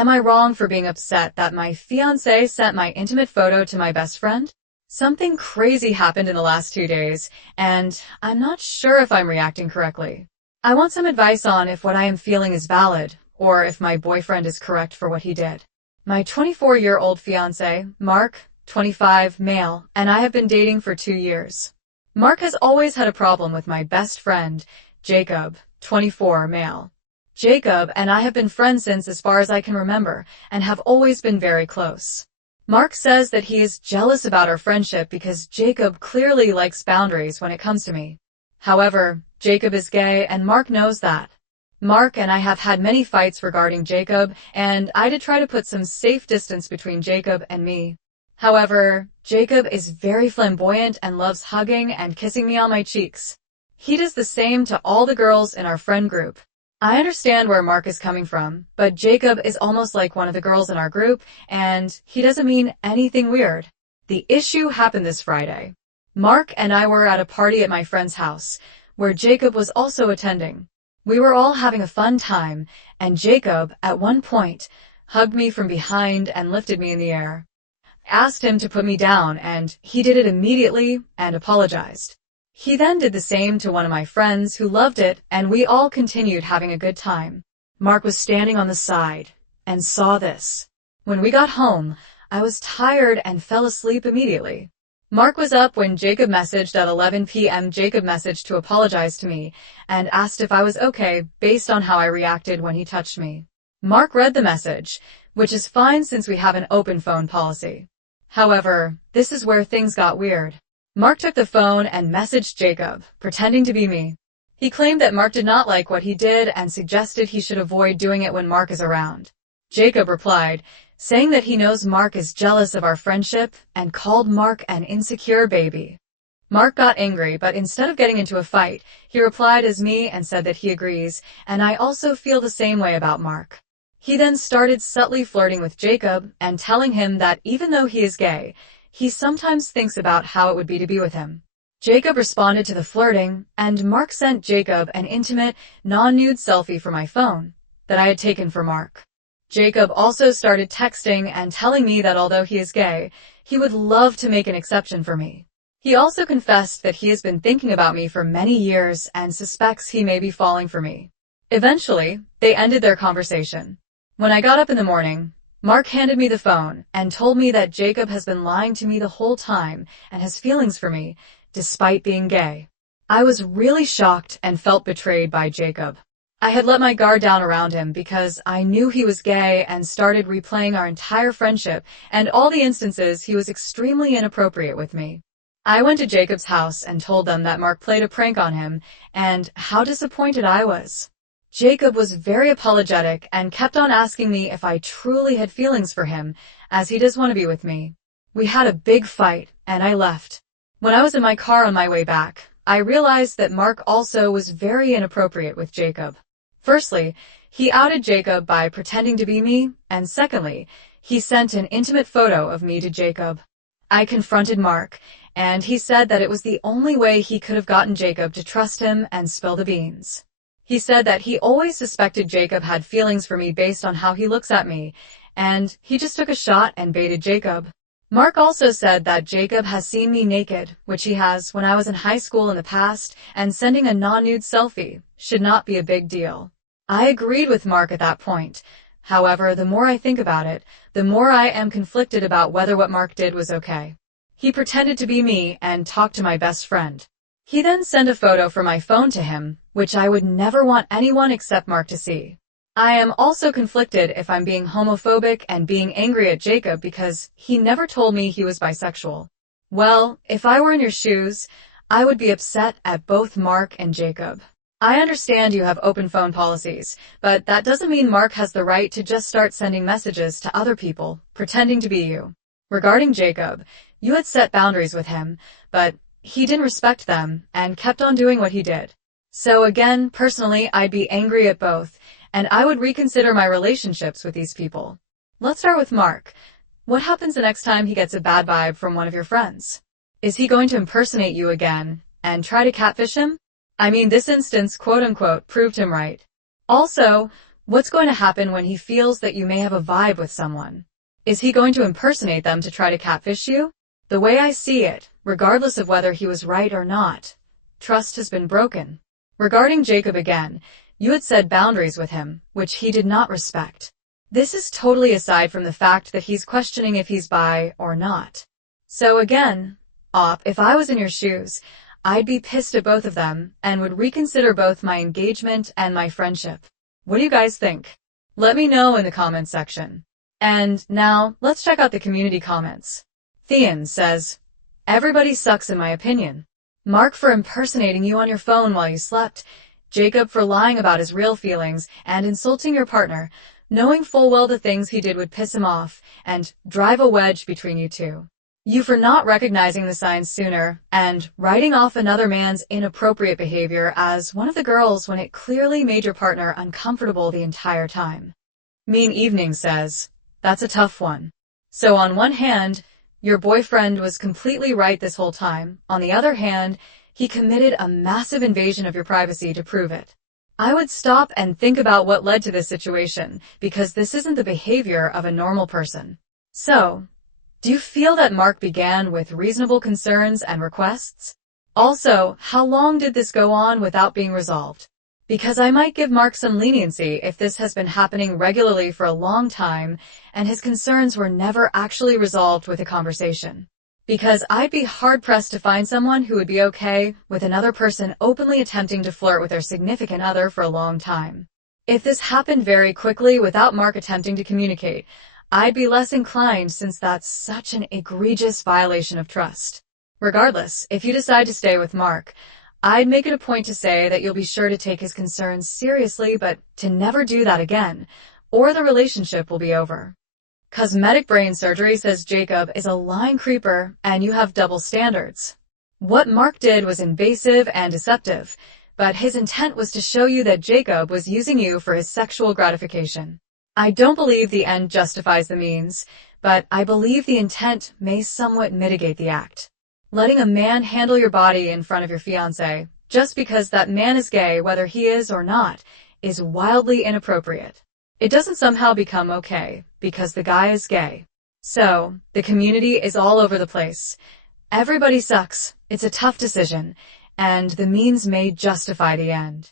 Am I wrong for being upset that my fiancé sent my intimate photo to my best friend? Something crazy happened in the last 2 days, and I'm not sure if I'm reacting correctly. I want some advice on if what I am feeling is valid, or if my boyfriend is correct for what he did. My 24-year-old fiancé, Mark, 25, male, and I have been dating for 2 years. Mark has always had a problem with my best friend, Jacob, 24, male. Jacob and I have been friends since as far as I can remember, and have always been very close. Mark says that he is jealous about our friendship because Jacob clearly likes boundaries when it comes to me. However, Jacob is gay and Mark knows that. Mark and I have had many fights regarding Jacob, and I did try to put some safe distance between Jacob and me. However, Jacob is very flamboyant and loves hugging and kissing me on my cheeks. He does the same to all the girls in our friend group. I understand where Mark is coming from, but Jacob is almost like one of the girls in our group, and he doesn't mean anything weird. The issue happened this Friday. Mark and I were at a party at my friend's house, where Jacob was also attending. We were all having a fun time, and Jacob, at one point, hugged me from behind and lifted me in the air. I asked him to put me down, and he did it immediately and apologized. He then did the same to one of my friends who loved it, and we all continued having a good time. Mark was standing on the side and saw this. When we got home, I was tired and fell asleep immediately. Mark was up when Jacob messaged at 11 p.m. Jacob messaged to apologize to me and asked if I was okay based on how I reacted when he touched me. Mark read the message, which is fine since we have an open phone policy. However, this is where things got weird. Mark took the phone and messaged Jacob, pretending to be me. He claimed that Mark did not like what he did and suggested he should avoid doing it when Mark is around. Jacob replied, saying that he knows Mark is jealous of our friendship and called Mark an insecure baby. Mark got angry, but instead of getting into a fight, he replied as me and said that he agrees, and I also feel the same way about Mark. He then started subtly flirting with Jacob and telling him that even though he is gay, he sometimes thinks about how it would be to be with him. Jacob responded to the flirting, and Mark sent Jacob an intimate, non-nude selfie from my phone that I had taken for Mark. Jacob also started texting and telling me that although he is gay, he would love to make an exception for me. He also confessed that he has been thinking about me for many years and suspects he may be falling for me. Eventually, they ended their conversation. When I got up in the morning, Mark handed me the phone and told me that Jacob has been lying to me the whole time and has feelings for me, despite being gay. I was really shocked and felt betrayed by Jacob. I had let my guard down around him because I knew he was gay and started replaying our entire friendship and all the instances he was extremely inappropriate with me. I went to Jacob's house and told them that Mark played a prank on him and how disappointed I was. Jacob was very apologetic and kept on asking me if I truly had feelings for him, as he does want to be with me. We had a big fight, and I left. When I was in my car on my way back, I realized that Mark also was very inappropriate with Jacob. Firstly, he outed Jacob by pretending to be me, and secondly, he sent an intimate photo of me to Jacob. I confronted Mark, and he said that it was the only way he could have gotten Jacob to trust him and spill the beans. He said that he always suspected Jacob had feelings for me based on how he looks at me, and he just took a shot and baited Jacob. Mark also said that Jacob has seen me naked, which he has when I was in high school in the past, and sending a non-nude selfie should not be a big deal. I agreed with Mark at that point. However, the more I think about it, the more I am conflicted about whether what Mark did was okay. He pretended to be me and talked to my best friend. He then sent a photo from my phone to him, which I would never want anyone except Mark to see. I am also conflicted if I'm being homophobic and being angry at Jacob because he never told me he was bisexual. Well, if I were in your shoes, I would be upset at both Mark and Jacob. I understand you have open phone policies, but that doesn't mean Mark has the right to just start sending messages to other people, pretending to be you. Regarding Jacob, you had set boundaries with him, but he didn't respect them and kept on doing what he did. So again, personally, I'd be angry at both, and I would reconsider my relationships with these people. Let's start with Mark. What happens the next time he gets a bad vibe from one of your friends? Is he going to impersonate you again and try to catfish him? I mean, this instance, quote-unquote, proved him right. Also, What's going to happen when he feels that you may have a vibe with someone? Is he going to impersonate them to try to catfish you? The way I see it, regardless of whether he was right or not, trust has been broken. Regarding Jacob again, you had set boundaries with him, which he did not respect. This is totally aside from the fact that he's questioning if he's bi or not. So again, if I was in your shoes, I'd be pissed at both of them and would reconsider both my engagement and my friendship. What do you guys think? Let me know in the comments section. And now, let's check out the community comments. Thean says, "Everybody sucks in my opinion. Mark for impersonating you on your phone while you slept. Jacob for lying about his real feelings and insulting your partner, knowing full well the things he did would piss him off and drive a wedge between you two. You for not recognizing the signs sooner and writing off another man's inappropriate behavior as one of the girls when it clearly made your partner uncomfortable the entire time." Mean Evening says, "That's a tough one. So on one hand, your boyfriend was completely right this whole time. On the other hand, he committed a massive invasion of your privacy to prove it. I would stop and think about what led to this situation, because this isn't the behavior of a normal person. So, do you feel that Mark began with reasonable concerns and requests? Also, how long did this go on without being resolved? Because I might give Mark some leniency if this has been happening regularly for a long time and his concerns were never actually resolved with a conversation. Because I'd be hard-pressed to find someone who would be okay with another person openly attempting to flirt with their significant other for a long time. If this happened very quickly without Mark attempting to communicate, I'd be less inclined since that's such an egregious violation of trust. Regardless, if you decide to stay with Mark, I'd make it a point to say that you'll be sure to take his concerns seriously, but to never do that again, or the relationship will be over. Cosmetic Brain Surgery says Jacob is a line creeper and you have double standards. What Mark did was invasive and deceptive, but his intent was to show you that Jacob was using you for his sexual gratification. I don't believe the end justifies the means, but I believe the intent may somewhat mitigate the act. Letting a man handle your body in front of your fiancé, just because that man is gay, whether he is or not, is wildly inappropriate. It doesn't somehow become okay, because the guy is gay. So, the community is all over the place. Everybody sucks, it's a tough decision, and the means may justify the end.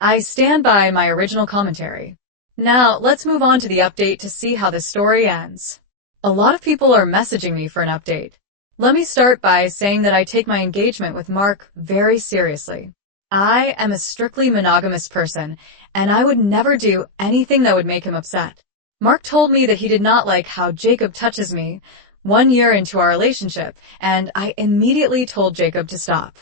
I stand by my original commentary. Now, let's move on to the update to see how the story ends. A lot of people are messaging me for an update. Let me start by saying that I take my engagement with Mark very seriously. I am a strictly monogamous person, and I would never do anything that would make him upset. Mark told me that he did not like how Jacob touches me 1 year into our relationship, and I immediately told Jacob to stop.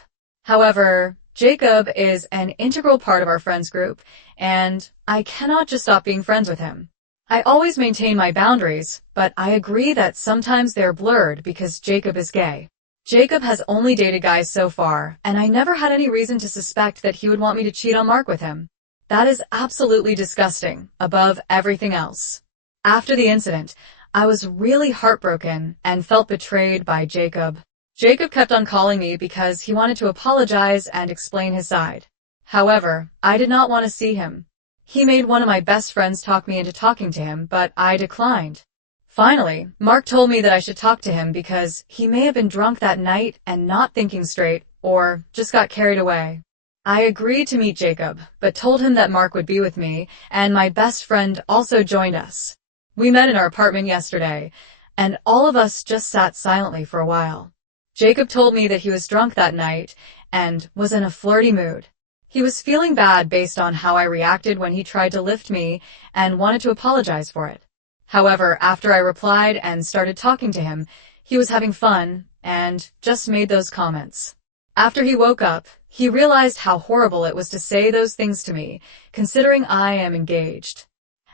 However, Jacob is an integral part of our friends group, and I cannot just stop being friends with him. I always maintain my boundaries, but I agree that sometimes they're blurred because Jacob is gay. Jacob has only dated guys so far, and I never had any reason to suspect that he would want me to cheat on Mark with him. That is absolutely disgusting, above everything else. After the incident, I was really heartbroken and felt betrayed by Jacob. Jacob kept on calling me because he wanted to apologize and explain his side. However, I did not want to see him. He made one of my best friends talk me into talking to him, but I declined. Finally, Mark told me that I should talk to him because he may have been drunk that night and not thinking straight, or just got carried away. I agreed to meet Jacob, but told him that Mark would be with me, and my best friend also joined us. We met in our apartment yesterday, and all of us just sat silently for a while. Jacob told me that he was drunk that night and was in a flirty mood. He was feeling bad based on how I reacted when he tried to lift me and wanted to apologize for it. However, after I replied and started talking to him, he was having fun and just made those comments. After he woke up, he realized how horrible it was to say those things to me, considering I am engaged.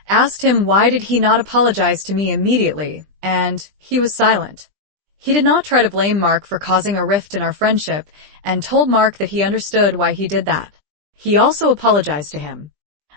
Asked him why did he not apologize to me immediately, and he was silent. He did not try to blame Mark for causing a rift in our friendship and told Mark that he understood why he did that. He also apologized to him.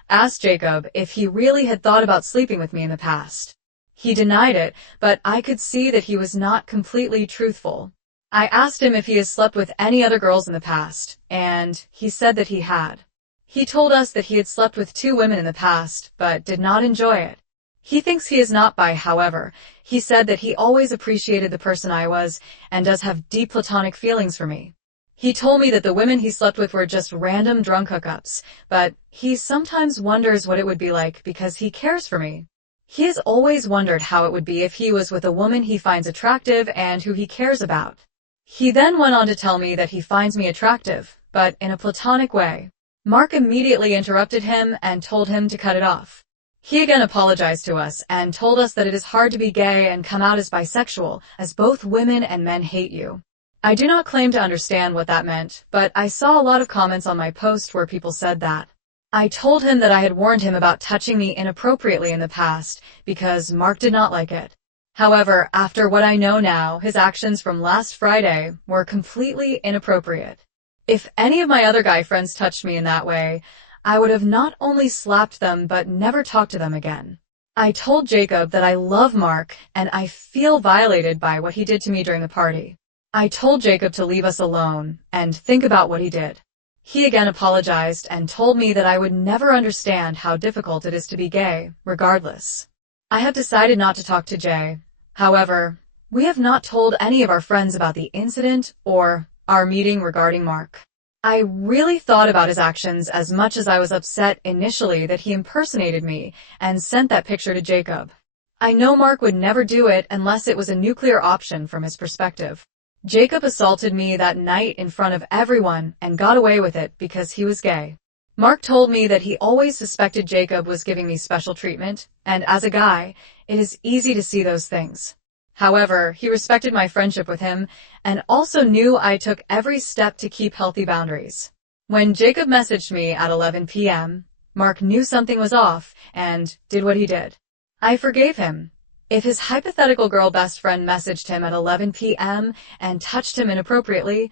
Asked Jacob if he really had thought about sleeping with me in the past. He denied it, but I could see that he was not completely truthful. I asked him if he has slept with any other girls in the past, and he said that he had. He told us that he had slept with 2 women in the past, but did not enjoy it. He thinks he is not bi, however. He said that he always appreciated the person I was and does have deep platonic feelings for me. He told me that the women he slept with were just random drunk hookups, but he sometimes wonders what it would be like because he cares for me. He has always wondered how it would be if he was with a woman he finds attractive and who he cares about. He then went on to tell me that he finds me attractive, but in a platonic way. Mark immediately interrupted him and told him to cut it off. He again apologized to us and told us that it is hard to be gay and come out as bisexual, as both women and men hate you. I do not claim to understand what that meant, but I saw a lot of comments on my post where people said that. I told him that I had warned him about touching me inappropriately in the past because Mark did not like it. However, after what I know now, his actions from last Friday were completely inappropriate. If any of my other guy friends touched me in that way, I would have not only slapped them but never talked to them again. I told Jacob that I love Mark and I feel violated by what he did to me during the party. I told Jacob to leave us alone and think about what he did. He again apologized and told me that I would never understand how difficult it is to be gay, regardless. I have decided not to talk to Jay. However, we have not told any of our friends about the incident or our meeting regarding Mark. I really thought about his actions as much as I was upset initially that he impersonated me and sent that picture to Jacob. I know Mark would never do it unless it was a nuclear option from his perspective. Jacob assaulted me that night in front of everyone and got away with it because he was gay. Mark told me that he always suspected Jacob was giving me special treatment, and as a guy, it is easy to see those things. However, he respected my friendship with him and also knew I took every step to keep healthy boundaries. When Jacob messaged me at 11 p.m., Mark knew something was off and did what he did. I forgave him. If his hypothetical girl best friend messaged him at 11 p.m. and touched him inappropriately,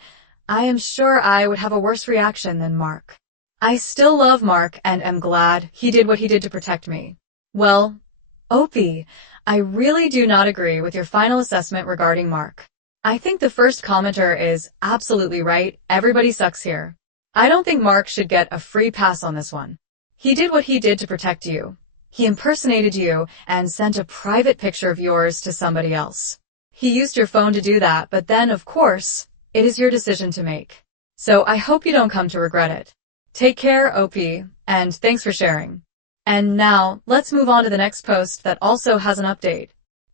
I am sure I would have a worse reaction than Mark. I still love Mark and am glad he did what he did to protect me. Well, Opie, I really do not agree with your final assessment regarding Mark. I think the first commenter is absolutely right. Everybody sucks here. I don't think Mark should get a free pass on this one. He did what he did to protect you. He impersonated you and sent a private picture of yours to somebody else. He used your phone to do that, but then, of course, it is your decision to make. So I hope you don't come to regret it. Take care, OP, and thanks for sharing. And now, let's move on to the next post that also has an update.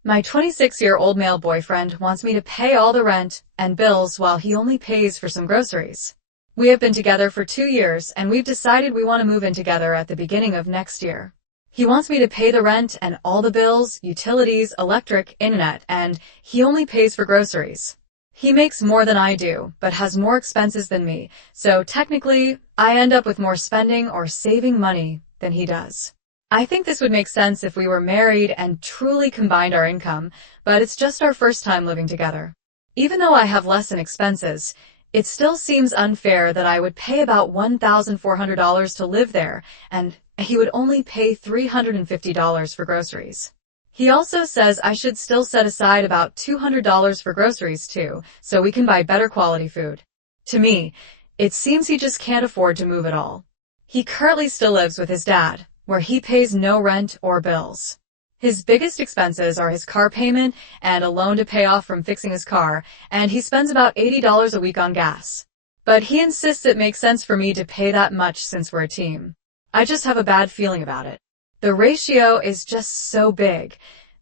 My 26-year-old male boyfriend wants me to pay all the rent and bills while he only pays for some groceries. We have been together for 2 years and we've decided we want to move in together at the beginning of next year. He wants me to pay the rent and all the bills, utilities, electric, internet, and he only pays for groceries. He makes more than I do, but has more expenses than me, so technically, I end up with more spending or saving money than he does. I think this would make sense if we were married and truly combined our income, but it's just our first time living together. Even though I have less in expenses, it still seems unfair that I would pay about $1,400 to live there, and he would only pay $350 for groceries. He also says I should still set aside about $200 for groceries too, so we can buy better quality food. To me, it seems he just can't afford to move at all. He currently still lives with his dad, where he pays no rent or bills. His biggest expenses are his car payment and a loan to pay off from fixing his car, and he spends about $80 a week on gas. But he insists it makes sense for me to pay that much since we're a team. I just have a bad feeling about it. The ratio is just so big.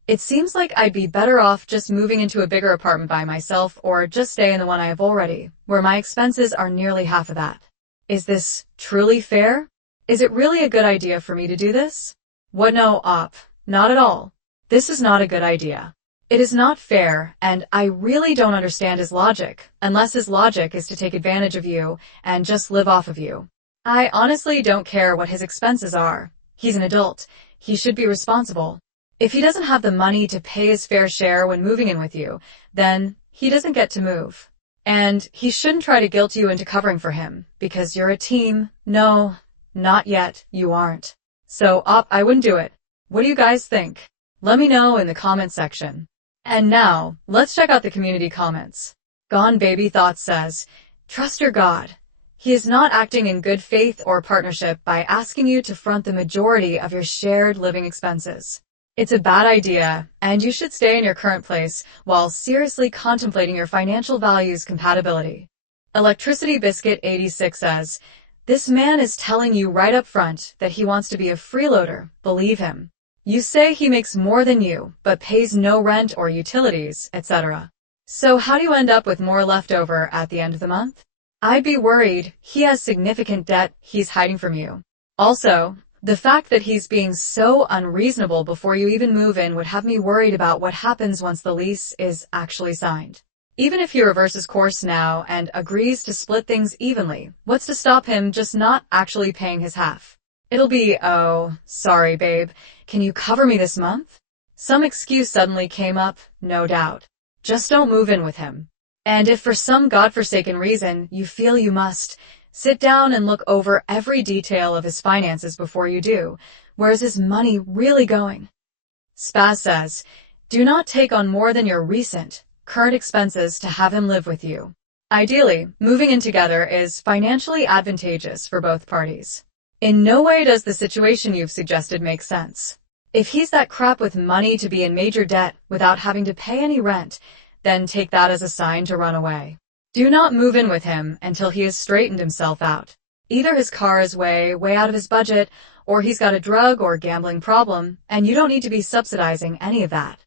It seems like I'd be better off just moving into a bigger apartment by myself or just stay in the one I have already, where my expenses are nearly half of that. Is this truly fair? Is it really a good idea for me to do this? What? No, Op. Not at all. This is not a good idea. It is not fair, and I really don't understand his logic, unless his logic is to take advantage of you and just live off of you. I honestly don't care what his expenses are. He's an adult. He should be responsible. If he doesn't have the money to pay his fair share when moving in with you, then he doesn't get to move. And he shouldn't try to guilt you into covering for him, because you're a team. No, not yet, you aren't. So, I wouldn't do it. What do you guys think? Let me know in the comment section. And now, let's check out the community comments. Gone Baby Thoughts says, trust your God. He is not acting in good faith or partnership by asking you to front the majority of your shared living expenses. It's a bad idea, and you should stay in your current place while seriously contemplating your financial values compatibility. Electricity Biscuit 86 says, "This man is telling you right up front that he wants to be a freeloader, believe him. You say he makes more than you, but pays no rent or utilities, etc. So how do you end up with more left over at the end of the month? I'd be worried he has significant debt he's hiding from you. Also, the fact that he's being so unreasonable before you even move in would have me worried about what happens once the lease is actually signed. Even if he reverses course now and agrees to split things evenly, what's to stop him just not actually paying his half? It'll be, 'Oh, sorry babe, can you cover me this month?' Some excuse suddenly came up, no doubt. Just don't move in with him. And if for some godforsaken reason you feel you must, sit down and look over every detail of his finances before you do. Where's his money really going?" Spaz says, "Do not take on more than your current expenses to have him live with you. Ideally, moving in together is financially advantageous for both parties. In no way does the situation you've suggested make sense. If he's that crap with money to be in major debt without having to pay any rent, then take that as a sign to run away. Do not move in with him until he has straightened himself out. Either his car is way out of his budget, or he's got a drug or gambling problem, and you don't need to be subsidizing any of that.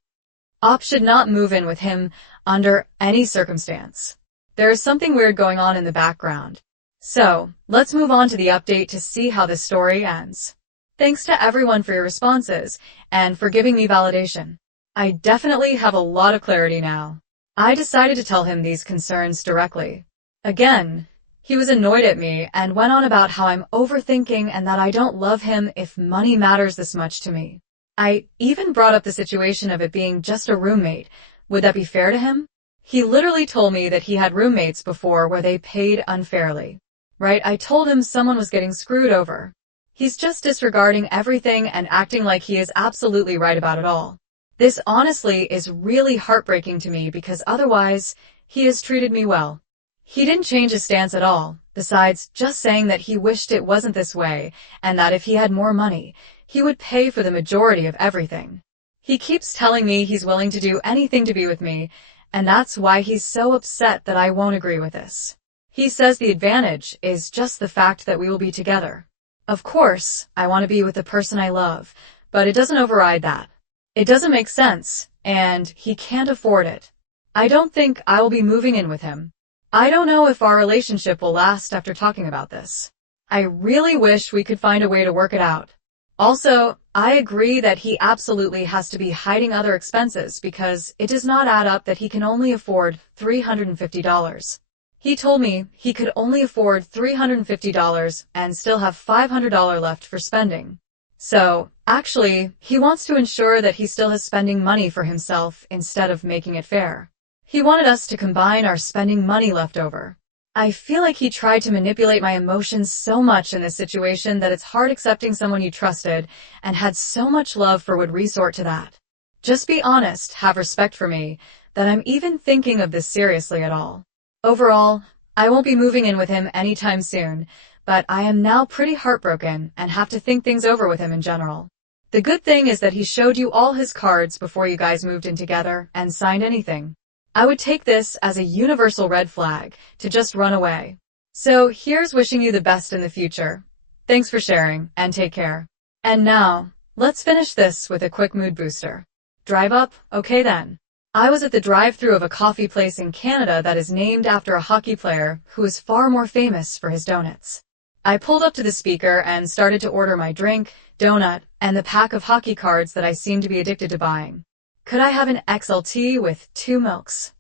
Op should not move in with him under any circumstance. There is something weird going on in the background. So, let's move on to the update to see how this story ends. Thanks to everyone for your responses, and for giving me validation. I definitely have a lot of clarity now. I decided to tell him these concerns directly. Again, he was annoyed at me and went on about how I'm overthinking and that I don't love him if money matters this much to me. I even brought up the situation of it being just a roommate. Would that be fair to him? He literally told me that he had roommates before where they paid unfairly. Right, I told him someone was getting screwed over. He's just disregarding everything and acting like he is absolutely right about it all. This honestly is really heartbreaking to me because otherwise, he has treated me well. He didn't change his stance at all, besides just saying that he wished it wasn't this way, and that if he had more money, he would pay for the majority of everything. He keeps telling me he's willing to do anything to be with me, and that's why he's so upset that I won't agree with this. He says the advantage is just the fact that we will be together. Of course, I want to be with the person I love, but it doesn't override that. It doesn't make sense, and he can't afford it. I don't think I will be moving in with him. I don't know if our relationship will last after talking about this. I really wish we could find a way to work it out. Also, I agree that he absolutely has to be hiding other expenses because it does not add up that he can only afford $350. He told me he could only afford $350 and still have $500 left for spending. So, actually, he wants to ensure that he still has spending money for himself instead of making it fair. He wanted us to combine our spending money left over. I feel like he tried to manipulate my emotions so much in this situation that it's hard accepting someone you trusted and had so much love for would resort to that. Just be honest, have respect for me, that I'm even thinking of this seriously at all. Overall, I won't be moving in with him anytime soon, but I am now pretty heartbroken and have to think things over with him in general. The good thing is that he showed you all his cards before you guys moved in together and signed anything. I would take this as a universal red flag to just run away. So here's wishing you the best in the future. Thanks for sharing, and take care. And now, let's finish this with a quick mood booster. Drive up? Okay then. I was at the drive-thru of a coffee place in Canada that is named after a hockey player who is far more famous for his donuts. I pulled up to the speaker and started to order my drink, donut, and the pack of hockey cards that I seemed to be addicted to buying. Could I have an XLT with 2 milks?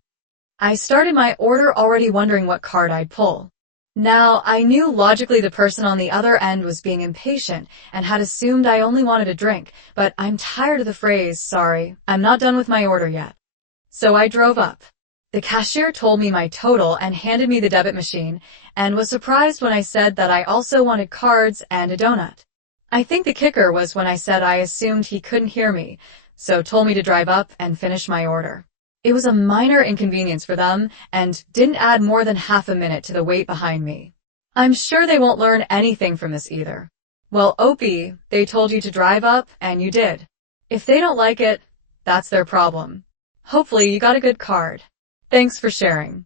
I started my order already wondering what card I'd pull. Now, I knew logically the person on the other end was being impatient and had assumed I only wanted a drink, but I'm tired of the phrase, "Sorry, I'm not done with my order yet." So I drove up. The cashier told me my total and handed me the debit machine, and was surprised when I said that I also wanted cards and a donut. I think the kicker was when I said I assumed he couldn't hear me, so told me to drive up and finish my order. It was a minor inconvenience for them, and didn't add more than half a minute to the wait behind me. I'm sure they won't learn anything from this either. Well, Opie, they told you to drive up, and you did. If they don't like it, that's their problem. Hopefully you got a good card. Thanks for sharing.